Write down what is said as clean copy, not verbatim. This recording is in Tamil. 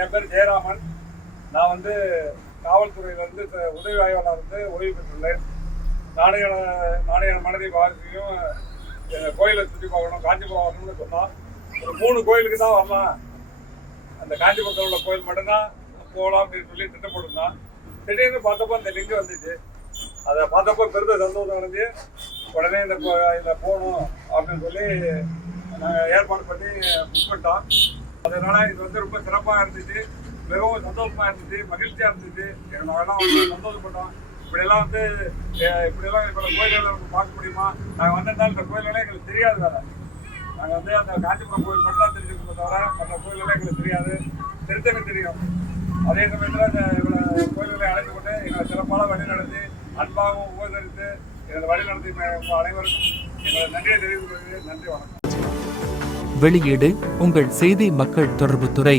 என் பேர் ஜெயராமன். நான் வந்து காவல்துறையிலிருந்து உதவி ஆய்வாளர் வந்து ஓய்வு பெற்றுள்ளேன். நானே என் மனதை பாதிக்கையும் கோயிலை சுற்றி பார்க்கணும், காஞ்சிபுரம் வரணும்னு சொன்னோம். ஒரு 3 கோயிலுக்கு தான் வரலாம், அந்த காஞ்சிபுரத்தில் உள்ள கோயில் மட்டும்தான் போகலாம் அப்படின்னு சொல்லி திட்டம் போட்டிருந்தோம். திடீர்னு பார்த்தப்போ அந்த லிங்க் வந்துச்சு. அதை பார்த்தப்போ பெருந்த சந்தோஷம் அடைஞ்சு உடனே இதில் போகணும் அப்படின்னு சொல்லி நாங்கள் ஏற்பாடு பண்ணி புக் பண்ணிட்டோம். அதனால் இது வந்து ரொம்ப சிறப்பாக இருந்துச்சு, மிகவும் சந்தோஷமாக இருந்துச்சு, மகிழ்ச்சியாக இருந்துச்சு. நாங்கள்லாம் வந்து சந்தோஷப்பட்டோம். இப்படியெல்லாம் வந்து இப்போ கோயில்களை நம்ம பார்க்க முடியுமா? நாங்கள் வந்திருந்தாலும் இந்த கோயில்களே எங்களுக்கு தெரியாது. வேறு நாங்கள் வந்து அந்த காஞ்சிபுரம் கோயில் மட்டும் தான் தெரிஞ்சுக்கிறத தவிர மற்ற கோயில்களே எங்களுக்கு தெரியாது. தெரிஞ்சவங்க தெரியும். அதே சமயத்தில் இந்த கோயில்களை அழைத்து கொண்டு எங்களை சிறப்பான வழி நடத்தி அன்பாகவும் உபசரித்து எங்களை வழி நடத்தி அனைவருக்கும் எங்களை நன்றியை தெரிவித்துக் கொள்கிறேன். நன்றி, வணக்கம். வெளியீடு உங்கள் செய்தி மக்கள் தொடர்புத்துறை.